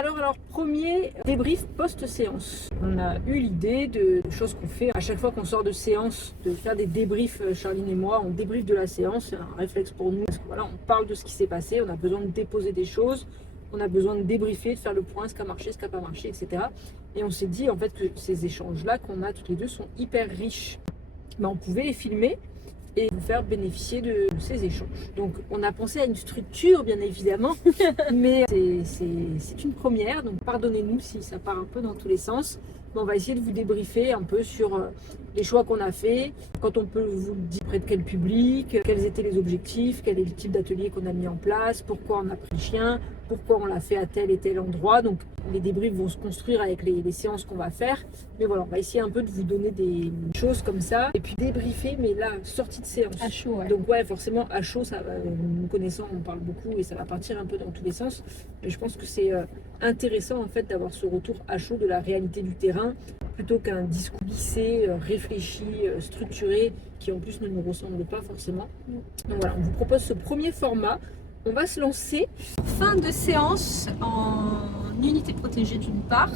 Alors, premier débrief post-séance. On a eu l'idée de choses qu'on fait à chaque fois qu'on sort de séance, de faire des débriefs, Charline et moi, on débriefe de la séance, c'est un réflexe pour nous, parce que voilà, on parle de ce qui s'est passé, on a besoin de déposer des choses, on a besoin de débriefer, de faire le point, ce qui a marché, ce qui n'a pas marché, etc. Et on s'est dit en fait que ces échanges-là qu'on a toutes les deux sont hyper riches. Ben, on pouvait les filmer et vous faire bénéficier de ces échanges. Donc on a pensé à une structure bien évidemment, mais c'est une première, donc pardonnez-nous si ça part un peu dans tous les sens. Mais on va essayer de vous débriefer un peu sur les choix qu'on a fait, quand on peut vous le dire, près de quel public, quels étaient les objectifs, quel est le type d'atelier qu'on a mis en place, pourquoi on a pris le chien, pourquoi on l'a fait à tel et tel endroit. Donc les débriefs vont se construire avec les séances qu'on va faire. Mais voilà, on va essayer un peu de vous donner des choses comme ça. Et puis débriefer, mais là, sortie de séance. À chaud, ouais. Donc ouais, forcément, à chaud, ça va, nous connaissant, on parle beaucoup et ça va partir un peu dans tous les sens. Mais je pense que c'est intéressant en fait d'avoir ce retour à chaud de la réalité du terrain, plutôt qu'un discours lissé, réfléchi, structuré, qui en plus ne nous ressemble pas forcément. Donc voilà, on vous propose ce premier format. On va se lancer. Fin de séance en unité protégée d'une part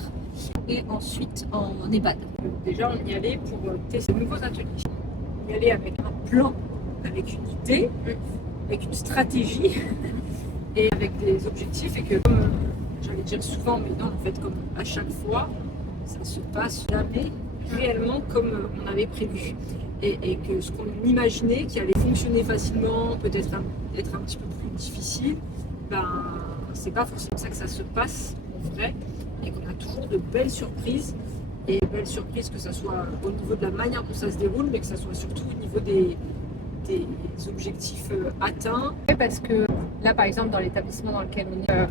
et ensuite en EHPAD. Déjà, on y allait pour tester de nouveaux ateliers. On y allait avec un plan, avec une idée, avec une stratégie et avec des objectifs. Et que, comme j'allais dire souvent, mais non, en fait, comme à chaque fois, ça se passe jamais réellement comme on avait prévu. Et que ce qu'on imaginait qui allait fonctionner facilement, peut-être être un petit peu plus difficile, ben, c'est pas forcément ça que ça se passe en vrai. Et qu'on a toujours de belles surprises. Et belles surprises, que ce soit au niveau de la manière dont ça se déroule, mais que ce soit surtout au niveau des objectifs atteints. Oui, parce que là, par exemple, dans l'établissement dans lequel on est,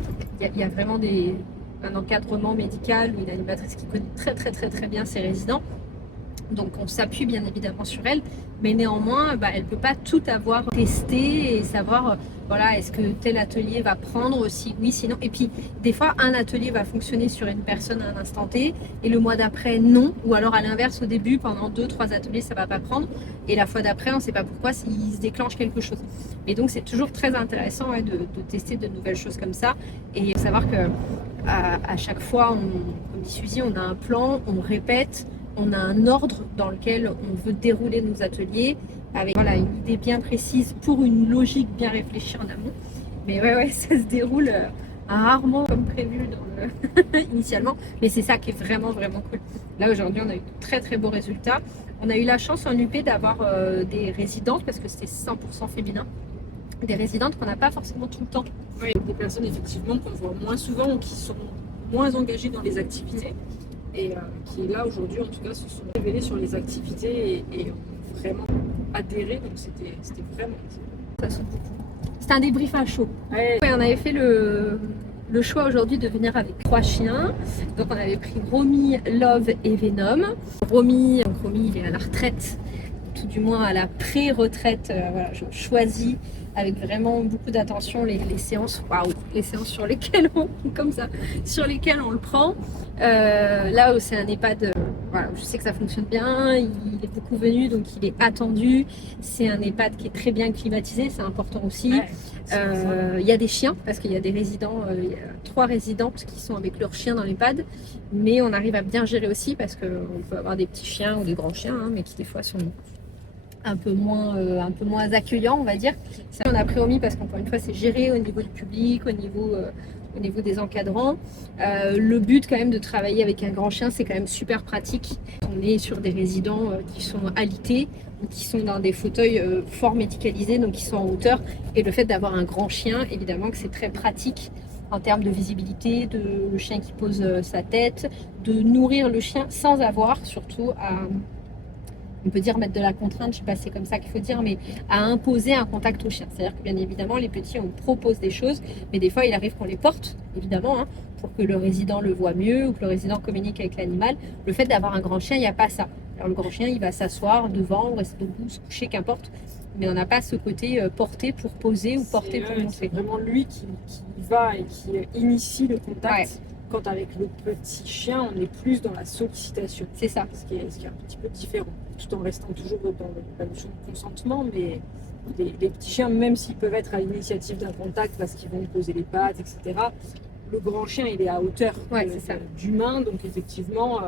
il y a vraiment un encadrement médical ou une animatrice qui connaît très bien ses résidents. Donc on s'appuie bien évidemment sur elle, mais néanmoins elle ne peut pas tout avoir testé et savoir voilà, est-ce que tel atelier va prendre, si oui, sinon. Et puis des fois un atelier va fonctionner sur une personne à un instant T et le mois d'après non, ou alors à l'inverse au début pendant 2-3 ateliers ça ne va pas prendre et la fois d'après on ne sait pas pourquoi s'il se déclenche quelque chose. Et donc c'est toujours très intéressant de tester de nouvelles choses comme ça et savoir que à chaque fois, comme dit Suzy, on a un plan, on répète. On a un ordre dans lequel on veut dérouler nos ateliers avec voilà, une idée bien précise pour une logique bien réfléchie en amont. Mais ouais, ça se déroule rarement comme prévu initialement. Mais c'est ça qui est vraiment cool. Là aujourd'hui, on a eu de très beaux résultats. On a eu la chance en UP d'avoir des résidentes parce que c'était 100% féminin. Des résidentes qu'on n'a pas forcément tout le temps. Oui, des personnes effectivement qu'on voit moins souvent ou qui sont moins engagées dans les activités. Et qui là aujourd'hui en tout cas se sont révélés sur les activités et ont vraiment adhéré, donc c'était vraiment ça saute beaucoup. C'est un débrief à chaud. Ouais, on avait fait le choix aujourd'hui de venir avec 3 chiens. Donc on avait pris Romy, Love et Venom. Romy, il est à la retraite, tout du moins à la pré-retraite. Voilà, je choisis avec vraiment beaucoup d'attention les séances, les séances sur lesquelles sur lesquelles on le prend. Là, c'est un EHPAD, voilà, je sais que ça fonctionne bien, il est beaucoup venu, donc il est attendu. C'est un EHPAD qui est très bien climatisé, c'est important aussi. Il y a des chiens, parce qu'il y a des résidents, il y a 3 résidentes qui sont avec leurs chiens dans l'EHPAD, mais on arrive à bien gérer aussi, parce qu'on peut avoir des petits chiens ou des grands chiens, mais qui des fois sont un peu moins accueillant, on va dire. Ça, on a pris Romy parce qu'encore une fois, c'est géré au niveau du public, au niveau des encadrants. Le but quand même de travailler avec un grand chien, c'est quand même super pratique. On est sur des résidents qui sont alités ou qui sont dans des fauteuils fort médicalisés, donc qui sont en hauteur. Et le fait d'avoir un grand chien, évidemment que c'est très pratique en termes de visibilité, de le chien qui pose sa tête, de nourrir le chien sans avoir surtout à... On peut dire mettre de la contrainte, je ne sais pas si c'est comme ça qu'il faut dire, mais à imposer un contact au chien. C'est-à-dire que bien évidemment, les petits, on propose des choses, mais des fois, il arrive qu'on les porte, évidemment, pour que le résident le voit mieux ou que le résident communique avec l'animal. Le fait d'avoir un grand chien, il n'y a pas ça. Alors le grand chien, il va s'asseoir devant, ou rester debout, se coucher, qu'importe. Mais on n'a pas ce côté porter pour poser ou porter pour montrer. C'est vraiment lui qui va et qui initie le contact. Ouais. Quand avec le petit chien, on est plus dans la sollicitation. C'est ça. Ce qui est un petit peu différent. Tout en restant toujours dans la notion de consentement, mais les petits chiens, même s'ils peuvent être à l'initiative d'un contact parce qu'ils vont poser les pattes, etc., le grand chien, il est à hauteur c'est ça. d'humain, donc effectivement,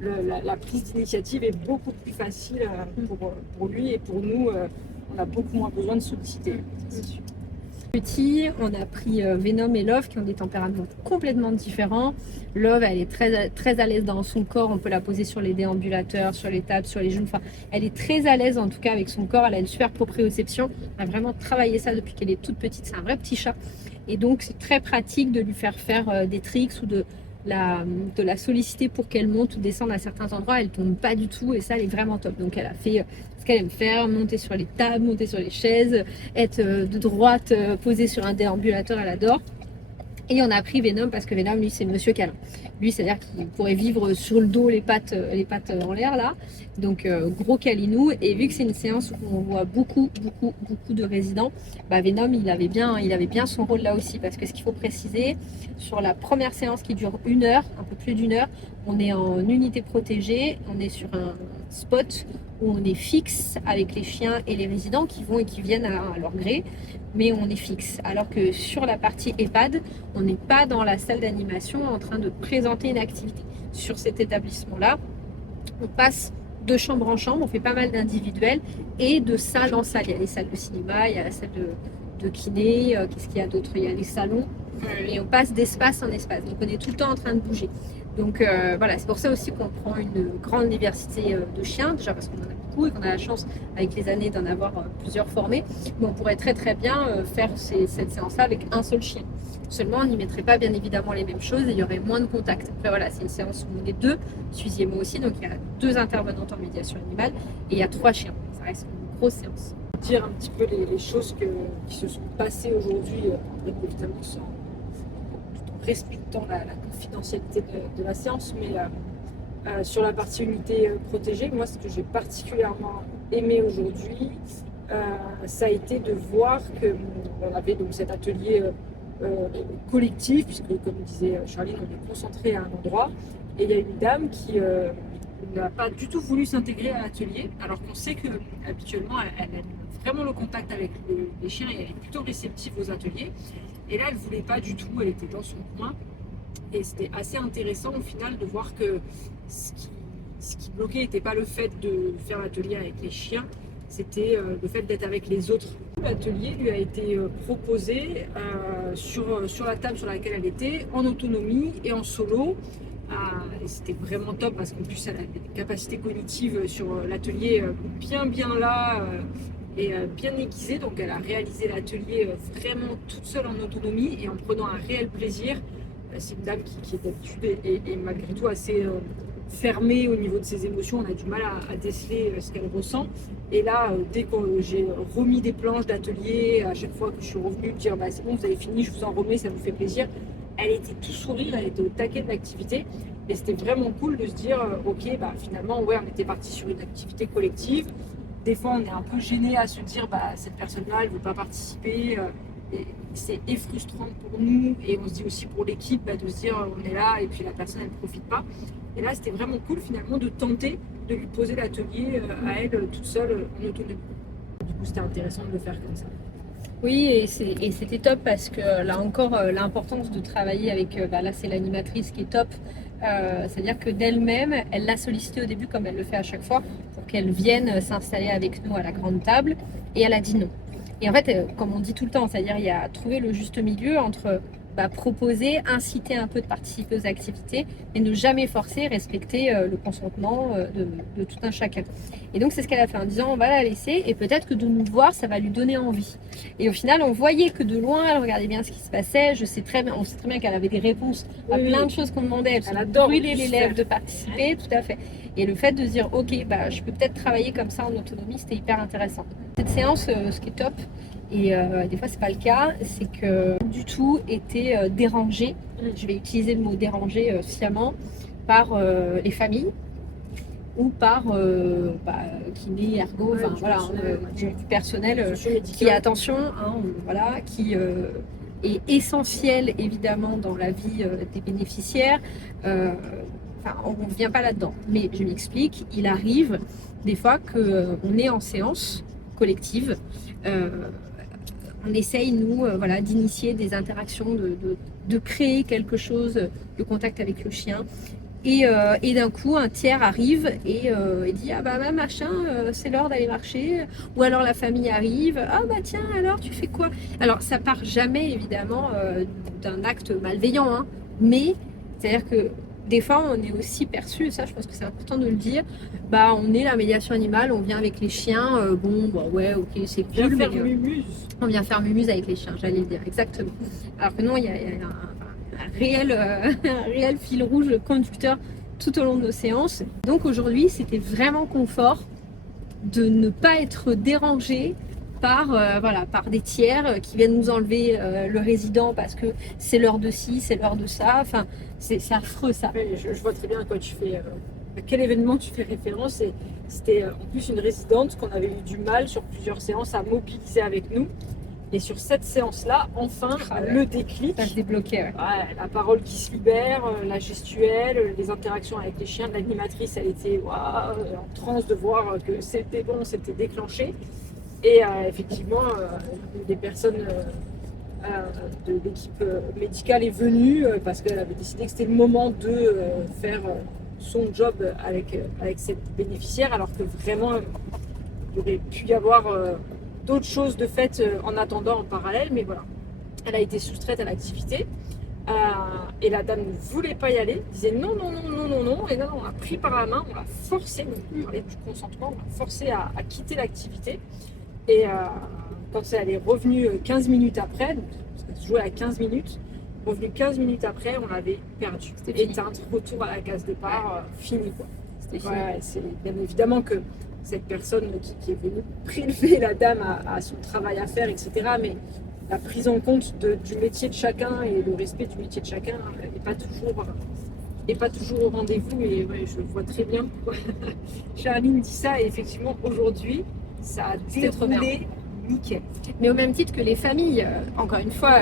la prise d'initiative est beaucoup plus facile pour lui et pour nous, on a beaucoup moins besoin de solliciter, c'est sûr. Petit, on a pris Venom et Love qui ont des tempéraments complètement différents. Love, elle est très, très à l'aise dans son corps, on peut la poser sur les déambulateurs, sur les tables, sur les genoux, enfin, elle est très à l'aise en tout cas avec son corps, elle a une super proprioception, on a vraiment travaillé ça depuis qu'elle est toute petite, c'est un vrai petit chat. Et donc c'est très pratique de lui faire des tricks ou de la solliciter pour qu'elle monte ou descende à certains endroits, elle tombe pas du tout et ça elle est vraiment top. Donc elle a fait ce qu'elle aime faire, monter sur les tables, monter sur les chaises, être de droite, posée sur un déambulateur, elle adore. Et on a pris Venom parce que Venom, lui, c'est monsieur câlin. Lui, c'est-à-dire qu'il pourrait vivre sur le dos, les pattes en l'air, là. Donc, gros câlinou. Et vu que c'est une séance où on voit beaucoup de résidents, bah, Venom, il avait bien son rôle là aussi. Parce que ce qu'il faut préciser, sur la première séance qui dure 1 heure, un peu plus d'1 heure, on est en unité protégée, on est sur un spot où on est fixe avec les chiens et les résidents qui vont et qui viennent à leur gré, mais on est fixe. Alors que sur la partie EHPAD, on n'est pas dans la salle d'animation en train de présenter une activité. Sur cet établissement-là, on passe de chambre en chambre, on fait pas mal d'individuels et de salle en salle. Il y a les salles de cinéma, il y a la salle de kiné, qu'est-ce qu'il y a d'autre? Il y a les salons et on passe d'espace en espace. Donc on est tout le temps en train de bouger. Donc voilà, c'est pour ça aussi qu'on prend une grande diversité de chiens, déjà parce qu'on en a beaucoup et qu'on a la chance avec les années d'en avoir plusieurs formés. Mais on pourrait très bien faire cette séance-là avec un seul chien. Seulement, on n'y mettrait pas bien évidemment les mêmes choses et il y aurait moins de contact. Après voilà, c'est une séance où on est 2, Suzy et moi aussi, donc il y a 2 intervenantes en médiation animale et il y a 3 chiens. Ça reste une grosse séance. Dire un petit peu les choses qui se sont passées aujourd'hui, évidemment tout en respectant la confidentialité de la séance, mais sur la partie unité protégée, moi ce que j'ai particulièrement aimé aujourd'hui, ça a été de voir qu'on avait donc cet atelier collectif, puisque comme disait Charline, on est concentré à un endroit, et il y a une dame qui n'a pas du tout voulu s'intégrer à l'atelier, alors qu'on sait que habituellement elle aime vraiment le contact avec les chiens et elle est plutôt réceptive aux ateliers. Et là, elle ne voulait pas du tout, elle était dans son coin. Et c'était assez intéressant au final de voir que ce qui bloquait n'était pas le fait de faire l'atelier avec les chiens, c'était le fait d'être avec les autres. L'atelier lui a été proposé sur la table sur laquelle elle était, en autonomie et en solo. Et c'était vraiment top parce qu'en plus elle a des capacités cognitives sur l'atelier bien là et bien aiguisée, donc elle a réalisé l'atelier vraiment toute seule en autonomie et en prenant un réel plaisir. C'est une dame qui est d'habitude et malgré tout assez fermée au niveau de ses émotions, on a du mal à déceler ce qu'elle ressent. Et là, dès que j'ai remis des planches d'atelier, à chaque fois que je suis revenue dire bah, c'est bon, vous avez fini, je vous en remets, ça vous fait plaisir, elle était tout sourire, elle était au taquet de l'activité. Et c'était vraiment cool de se dire ok, bah, finalement, ouais, on était parti sur une activité collective. Des fois, on est un peu gêné à se dire bah, cette personne-là, elle ne veut pas participer. Et c'est frustrant pour nous et on se dit aussi pour l'équipe bah, de se dire on est là et puis la personne elle ne profite pas. Et là, c'était vraiment cool finalement de tenter de lui poser l'atelier à elle toute seule en autonomie. Du coup, c'était intéressant de le faire comme ça. Oui, et c'était top parce que là encore, l'importance de travailler avec, là c'est l'animatrice qui est top, c'est-à-dire que d'elle-même, elle l'a sollicité au début comme elle le fait à chaque fois pour qu'elle vienne s'installer avec nous à la grande table et elle a dit non. Et en fait, comme on dit tout le temps, c'est-à-dire il y a trouvé le juste milieu entre proposer, inciter un peu de participer aux activités, mais ne jamais forcer, respecter le consentement de tout un chacun. Et donc c'est ce qu'elle a fait en disant on va la laisser et peut-être que de nous voir ça va lui donner envie. Et au final on voyait que de loin elle regardait bien ce qui se passait. On sait très bien qu'elle avait des réponses à plein de choses qu'on demandait. Elle adore brûler les lèvres de participer, tout à fait. Et le fait de se dire ok je peux peut-être travailler comme ça en autonomie, c'était hyper intéressant. Cette séance, ce qui est top, et des fois c'est pas le cas, c'est que du tout été dérangé, je vais utiliser le mot dérangé sciemment, par les familles ou par kiné, ergo, du personnel qui personnel qui est essentiel évidemment dans la vie des bénéficiaires. On ne vient pas là-dedans, mais je m'explique, il arrive des fois qu'on est en séance collective. on essaye, nous, voilà, d'initier des interactions, de créer quelque chose, de contact avec le chien. Et d'un coup, un tiers arrive et dit ah bah machin, c'est l'heure d'aller marcher. Ou alors la famille arrive, ah bah tiens, alors tu fais quoi? Alors ça part jamais évidemment d'un acte malveillant, hein, mais c'est-à-dire que des fois on est aussi perçu, et ça je pense que c'est important de le dire, bah on est la médiation animale, on vient avec les chiens, bon bah ouais ok c'est Bien cool, faire mais mumuse. on vient faire mumuse avec les chiens, j'allais le dire, exactement. Alors que non, il y a un réel fil rouge conducteur tout au long de nos séances. Donc aujourd'hui, c'était vraiment confort de ne pas être dérangé par, par des tiers qui viennent nous enlever le résident parce que c'est l'heure de ci, c'est l'heure de ça. Enfin, c'est affreux ça. Oui, je vois très bien à quoi tu fais, à quel événement tu fais référence. Et c'était en plus une résidente qu'on avait eu du mal sur plusieurs séances à mobiliser avec nous. Et sur cette séance-là, enfin, le déclic, Ça se débloquait, ouais. Ouais, la parole qui se libère, la gestuelle, les interactions avec les chiens. L'animatrice, elle était en transe de voir que c'était bon, c'était déclenché. Et effectivement, une des personnes de l'équipe médicale est venue parce qu'elle avait décidé que c'était le moment de faire son job avec cette bénéficiaire, alors que vraiment, il aurait pu y avoir d'autres choses de fait en attendant en parallèle, mais voilà. Elle a été soustraite à l'activité et la dame ne voulait pas y aller, disait non, non, non, non, non, non, et là on l'a pris par la main, on l'a forcé, on parlait du consentement, on l'a forcé à quitter l'activité. Et quand elle est revenue 15 minutes après, donc, parce qu'elle se jouait à 15 minutes, revenue 15 minutes après, on l'avait perdue, éteinte, retour à la case départ, fini quoi. C'était fini. Ouais, c'est bien évidemment que cette personne qui est venue prélever la dame a son travail à faire, etc. Mais la prise en compte du métier de chacun et le respect du métier de chacun n'est pas toujours au rendez-vous. Et ouais, je le vois très bien pourquoi Charline dit ça. Et effectivement, aujourd'hui, ça a déroulé nickel. Mais au même titre que les familles, encore une fois,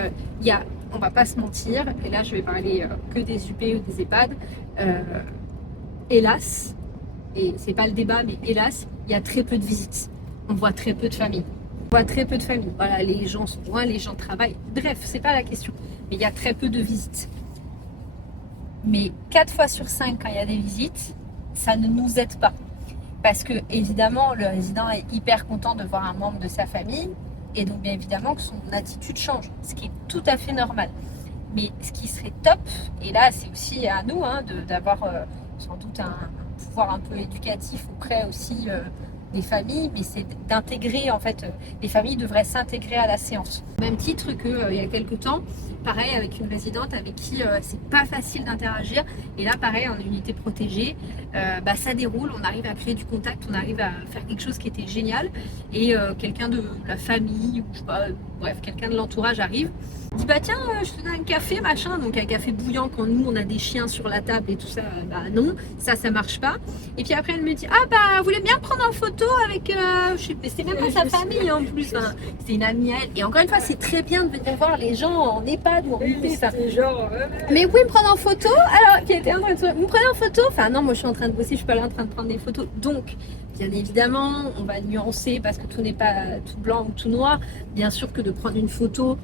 on va pas se mentir, et là je vais parler que des UP ou des EHPAD, hélas, et c'est pas le débat, mais hélas, il y a très peu de visites. On voit très peu de familles. On voit très peu de familles. Voilà, les gens sont loin, les gens travaillent. Bref, c'est pas la question. Mais il y a très peu de visites. Mais 4 fois sur 5, quand il y a des visites, ça ne nous aide pas. Parce que, évidemment, le résident est hyper content de voir un membre de sa famille. Et donc, bien évidemment, que son attitude change. Ce qui est tout à fait normal. Mais ce qui serait top, et là, c'est aussi à nous d'avoir sans doute un pouvoir un peu éducatif auprès aussi des familles, mais c'est d'intégrer, en fait, les familles devraient s'intégrer à la séance. Au même titre qu'il y a quelques temps, pareil avec une résidente avec qui c'est pas facile d'interagir, et là pareil en unité protégée, ça déroule, on arrive à créer du contact, on arrive à faire quelque chose qui était génial, et quelqu'un de la famille, ou je sais pas, bref, quelqu'un de l'entourage arrive, dit bah tiens je te donne un café machin, donc un café bouillant quand nous on a des chiens sur la table et tout ça, bah non, ça marche pas. Et puis après elle me dit ah bah vous voulez bien prendre en photo avec je sais pas, c'était même pas sa famille en plus, c'était une amie à elle. Et encore une fois c'est très bien de venir voir les gens en EHPAD ou en UP, mais vous pouvez me prendre en photo, alors qui était en train de vous me prenez en photo, enfin non moi je suis en train de bosser, je suis pas là en train de prendre des photos. Donc bien évidemment, on va nuancer parce que tout n'est pas tout blanc ou tout noir. Bien sûr que de prendre une photo,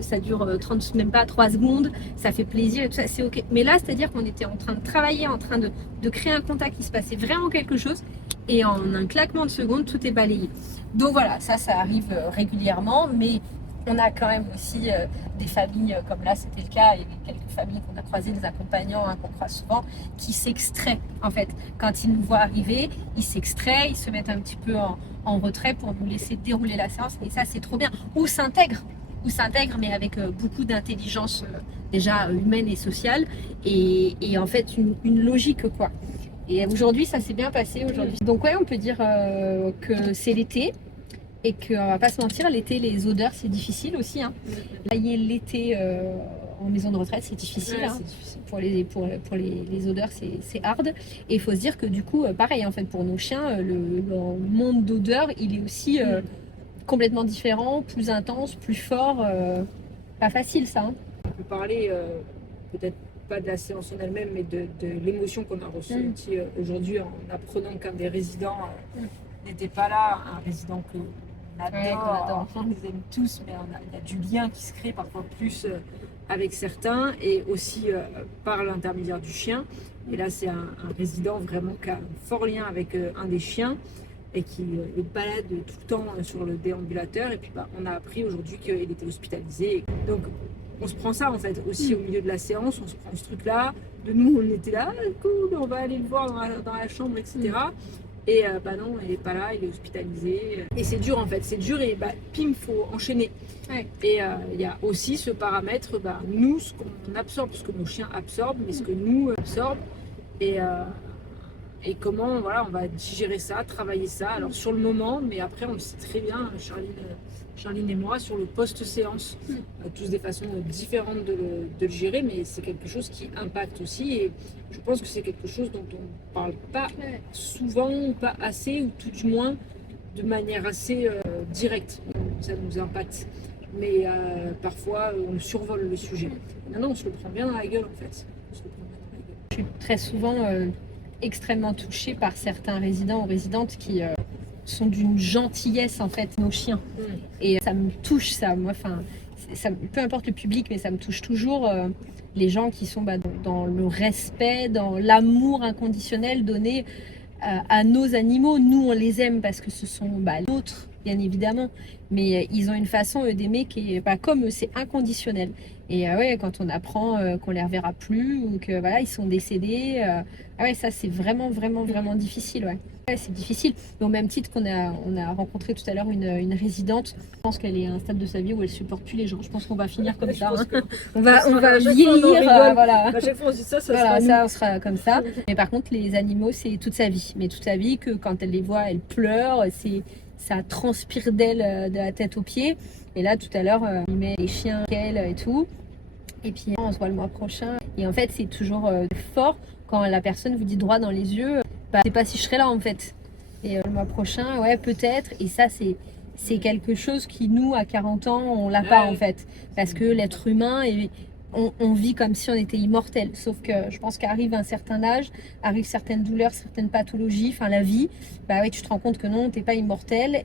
ça dure 30, même pas 3 secondes, ça fait plaisir et tout ça, c'est ok. Mais là, c'est-à-dire qu'on était en train de travailler, en train de créer un contact, il se passait vraiment quelque chose, et en un claquement de secondes, tout est balayé. Donc voilà, ça arrive régulièrement, mais on a quand même aussi des familles, comme là c'était le cas, et quelques familles qu'on a croisées, des accompagnants qu'on croise souvent, qui s'extraient en fait. Quand ils nous voient arriver, ils s'extraient, ils se mettent un petit peu en retrait pour nous laisser dérouler la séance, et ça c'est trop bien. Ou s'intègrent, mais avec beaucoup d'intelligence déjà humaine et sociale, et en fait une logique quoi. Et aujourd'hui ça s'est bien passé aujourd'hui. Donc ouais, on peut dire que c'est l'été. Et qu'on va pas se mentir, l'été, les odeurs, c'est difficile aussi. Travailler l'été en maison de retraite, c'est difficile. Ouais, c'est difficile. Pour les odeurs, c'est hard. Et il faut se dire que du coup, pareil, en fait, pour nos chiens, le monde d'odeurs, il est aussi complètement différent, plus intense, plus fort. Pas facile, ça. On peut parler peut-être pas de la séance en elle-même, mais de l'émotion qu'on a ressentie aujourd'hui en apprenant qu'un des résidents n'était pas là, un résident qu'on adore, on les aime tous, mais il y a du lien qui se crée parfois plus avec certains et aussi par l'intermédiaire du chien. Et là, c'est un résident vraiment qui a un fort lien avec un des chiens et qui le balade tout le temps sur le déambulateur. Et puis, on a appris aujourd'hui qu'il était hospitalisé. Donc, on se prend ça en fait aussi au milieu de la séance, on se prend ce truc-là. De nous, on était là, cool, on va aller le voir dans la chambre, etc. Et non, il n'est pas là, il est hospitalisé. Et c'est dur en fait, c'est dur et pim, faut enchaîner. Ouais. Et il y a aussi ce paramètre, nous, ce qu'on absorbe, ce que nos chiens absorbent, mais ce que nous absorbent. Et comment on va digérer ça, travailler ça. Alors sur le moment, mais après on le sait très bien, Charline et moi, sur le post-séance, tous des façons différentes de le gérer, mais c'est quelque chose qui impacte aussi. Et je pense que c'est quelque chose dont on ne parle pas souvent, ou pas assez, ou tout du moins de manière assez directe. Ça nous impacte. Mais parfois, on survole le sujet. Non, on se le prend bien dans la gueule en fait. Je suis très souvent extrêmement touchée par certains résidents ou résidentes qui sont d'une gentillesse en fait, nos chiens. Et ça me touche ça, moi, peu importe le public, mais ça me touche toujours les gens qui sont dans le respect, dans l'amour inconditionnel donné à nos animaux. Nous, on les aime parce que ce sont nôtres, bien évidemment, mais ils ont une façon d'aimer qui est comme eux, c'est inconditionnel. Et quand on apprend qu'on les reverra plus ou que ils sont décédés, ça c'est vraiment difficile. Ouais, c'est difficile. Mais au même titre qu'on a rencontré tout à l'heure une résidente, je pense qu'elle est à un stade de sa vie où elle supporte plus les gens. Je pense qu'on va finir comme ça. On va vieillir. À chaque fois on dit ça on sera comme ça. Mais par contre, les animaux, c'est toute sa vie. Mais toute sa vie, que quand elle les voit, elle pleure. Ça transpire d'elle de la tête aux pieds. Et là, tout à l'heure, il met les chiens qu'elle et tout. Et puis, on se voit le mois prochain. Et en fait, c'est toujours fort quand la personne vous dit droit dans les yeux, c'est pas si je serai là en fait. Et le mois prochain, peut-être. Et ça, c'est quelque chose qui, nous, à 40 ans, on l'a pas en fait. Parce que l'être humain, on vit comme si on était immortel. Sauf que je pense qu'arrive un certain âge, arrivent certaines douleurs, certaines pathologies, la vie, tu te rends compte que non, t'es pas immortel.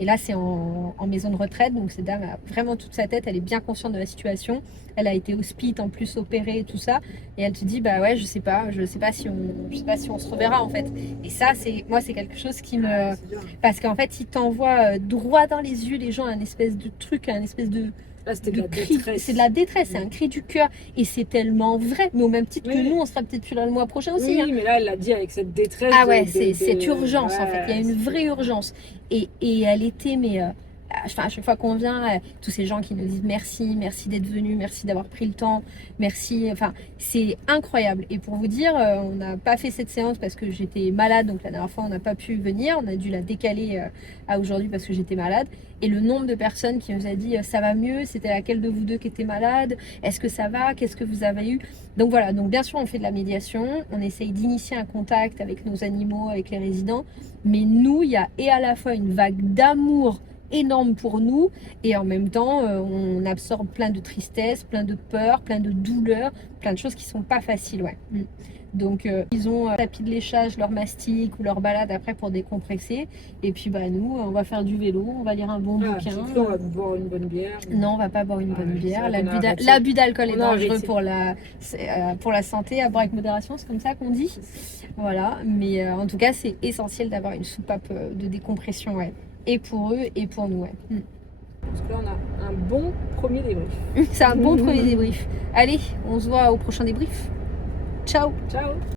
Et là, c'est en maison de retraite, donc cette dame a vraiment toute sa tête, elle est bien consciente de la situation. Elle a été hospite, en plus opérée et tout ça. Et elle te dit, je sais pas si on se reverra en fait. Et ça, c'est quelque chose qui me... Parce qu'en fait, il t'envoie droit dans les yeux, les gens, un espèce de truc, un espèce de... Là, c'était de la détresse. C'est de la détresse, c'est un cri du cœur. Et c'est tellement vrai. Mais au même titre que nous, on sera peut-être plus là le mois prochain aussi. Oui, mais là, elle l'a dit avec cette détresse. C'est cette urgence en fait. Il y a une vraie urgence. Et elle était, à chaque fois qu'on vient, tous ces gens qui nous disent merci d'être venu, merci d'avoir pris le temps, merci. C'est incroyable. Et pour vous dire, on n'a pas fait cette séance parce que j'étais malade. Donc la dernière fois, on n'a pas pu venir. On a dû la décaler à aujourd'hui parce que j'étais malade. Et le nombre de personnes qui nous a dit ça va mieux, c'était laquelle de vous deux qui était malade, est-ce que ça va, qu'est-ce que vous avez eu. Donc voilà, donc bien sûr on fait de la médiation, on essaye d'initier un contact avec nos animaux, avec les résidents, mais nous il y a à la fois une vague d'amour énorme pour nous et en même temps on absorbe plein de tristesse, plein de peur, plein de douleur, plein de choses qui sont pas faciles. Donc ils ont tapis de léchage, leur mastic ou leur balade après pour décompresser. Et puis nous, on va faire du vélo, on va lire un bon bouquin. On va boire une bonne bière. Non, on va pas boire une bonne bière. L'abus d'alcool est dangereux pour la santé. À boire avec modération, c'est comme ça qu'on dit. Voilà, mais en tout cas, c'est essentiel d'avoir une soupape de décompression, et pour eux et pour nous. Parce que là, on a un bon premier débrief. C'est un bon premier débrief. Allez, on se voit au prochain débrief. Ciao. Ciao.